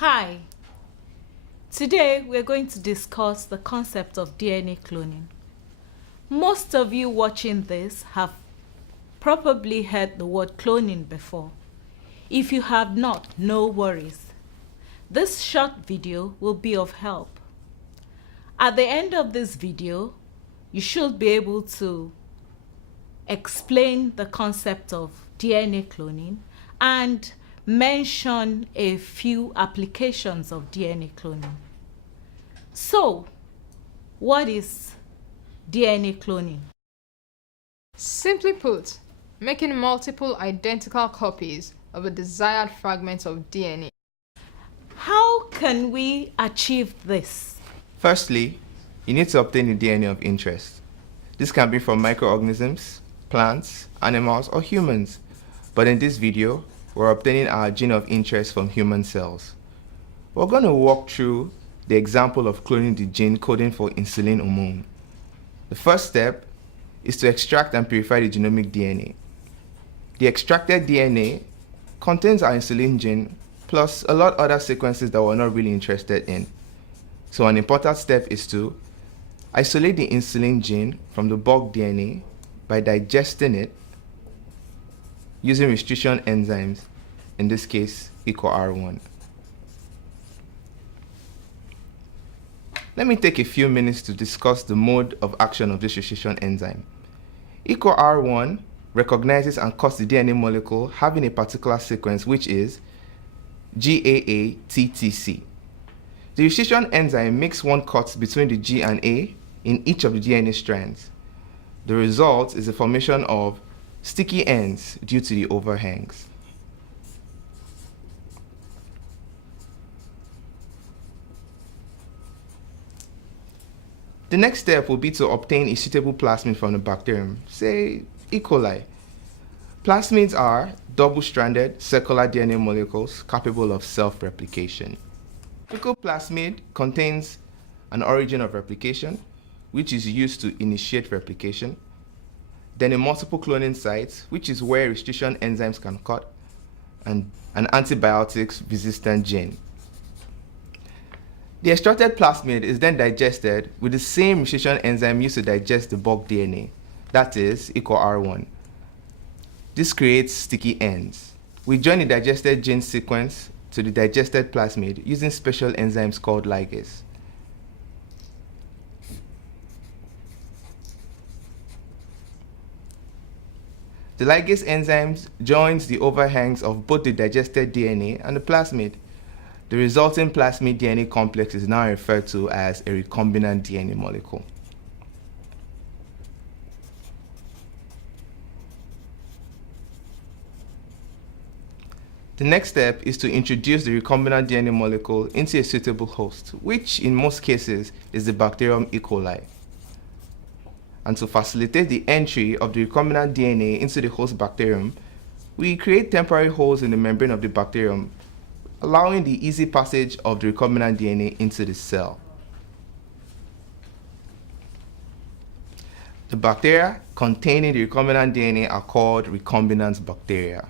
Hi, today we're going to discuss the concept of DNA cloning. Most of you watching this have probably heard the word cloning before. If you have not, no worries. This short video will be of help. At the end of this video, you should be able to explain the concept of DNA cloning and mention a few applications of DNA cloning. So, what is DNA cloning? Simply put, making multiple identical copies of a desired fragment of DNA. How can we achieve this? Firstly, you need to obtain the DNA of interest. This can be from microorganisms, plants, animals, or humans. But in this video, we're obtaining our gene of interest from human cells. We're going to walk through the example of cloning the gene coding for insulin hormone. The first step is to extract and purify the genomic DNA. The extracted DNA contains our insulin gene plus a lot of other sequences that we're not really interested in. So an important step is to isolate the insulin gene from the bulk DNA by digesting it using restriction enzymes, in this case EcoR1. Let me take a few minutes to discuss the mode of action of this restriction enzyme. EcoR1 recognizes and cuts the DNA molecule having a particular sequence, which is GAA-TTC. The restriction enzyme makes one cut between the G and A in each of the DNA strands. The result is the formation of sticky ends due to the overhangs. The next step will be to obtain a suitable plasmid from the bacterium, say E. coli. Plasmids are double-stranded circular DNA molecules capable of self-replication. Typical plasmid contains an origin of replication, which is used to initiate replication, then a multiple cloning site, which is where restriction enzymes can cut, and an antibiotics resistant gene. The extracted plasmid is then digested with the same restriction enzyme used to digest the bulk DNA, that is, EcoR1. This creates sticky ends. We join the digested gene sequence to the digested plasmid using special enzymes called ligase. The ligase enzymes joins the overhangs of both the digested DNA and the plasmid. The resulting plasmid DNA complex is now referred to as a recombinant DNA molecule. The next step is to introduce the recombinant DNA molecule into a suitable host, which in most cases is the bacterium E. coli. And to facilitate the entry of the recombinant DNA into the host bacterium, we create temporary holes in the membrane of the bacterium, allowing the easy passage of the recombinant DNA into the cell. The bacteria containing the recombinant DNA are called recombinant bacteria.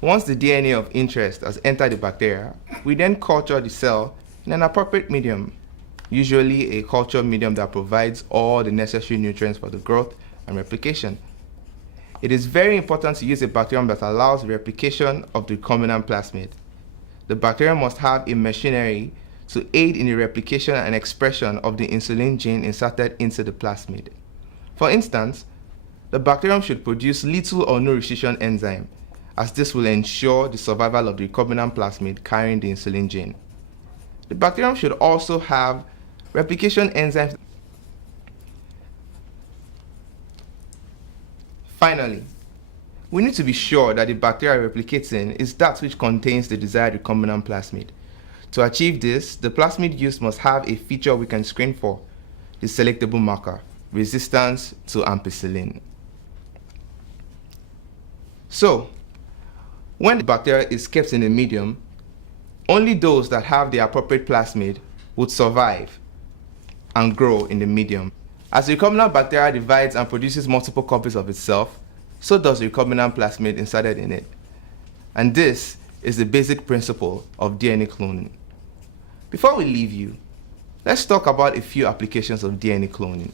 Once the DNA of interest has entered the bacteria, we then culture the cell in an appropriate medium, usually a culture medium that provides all the necessary nutrients for the growth and replication. It is very important to use a bacterium that allows the replication of the recombinant plasmid. The bacterium must have a machinery to aid in the replication and expression of the insulin gene inserted into the plasmid. For instance, the bacterium should produce little or no restriction enzyme, as this will ensure the survival of the recombinant plasmid carrying the insulin gene. The bacterium should also have replication enzymes. Finally, we need to be sure that the bacteria replicating is that which contains the desired recombinant plasmid. To achieve this, the plasmid used must have a feature we can screen for, the selectable marker, resistance to ampicillin. So, when the bacteria is kept in a medium, only those that have the appropriate plasmid would survive, and grow in the medium. As the recombinant bacteria divides and produces multiple copies of itself, so does the recombinant plasmid inserted in it. And this is the basic principle of DNA cloning. Before we leave you, let's talk about a few applications of DNA cloning.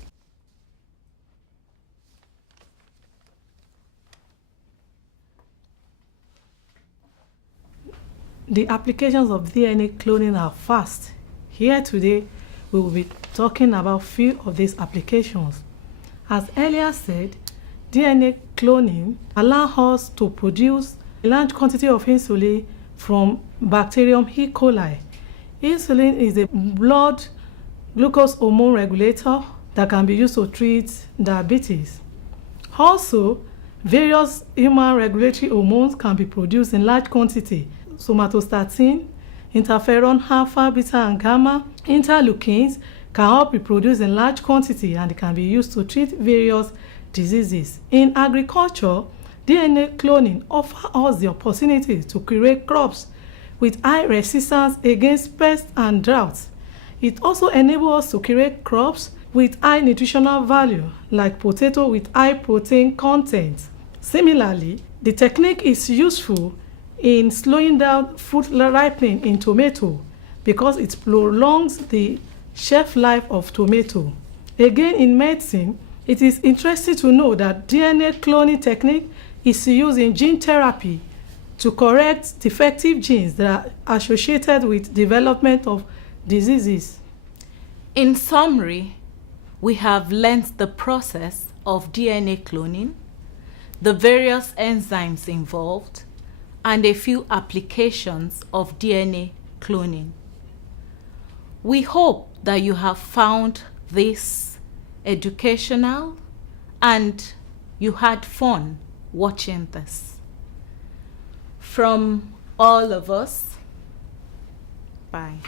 The applications of DNA cloning are vast. Here today, we will be talking about few of these applications. As earlier said, DNA cloning allows us to produce a large quantity of insulin from bacterium E. coli. Insulin is a blood glucose hormone regulator that can be used to treat diabetes. Also, various human regulatory hormones can be produced in large quantity. Somatostatin, interferon alpha, beta, and gamma, interleukins can all be produced in large quantity and can be used to treat various diseases. In agriculture, DNA cloning offers us the opportunity to create crops with high resistance against pests and droughts. It also enables us to create crops with high nutritional value, like potato with high protein content. Similarly, the technique is useful in slowing down fruit ripening in tomato because it prolongs the shelf life of tomato. Again, in medicine, it is interesting to know that DNA cloning technique is used in gene therapy to correct defective genes that are associated with development of diseases. In summary, we have learnt the process of DNA cloning, the various enzymes involved, and a few applications of DNA cloning. We hope that you have found this educational and you had fun watching this. From all of us, bye.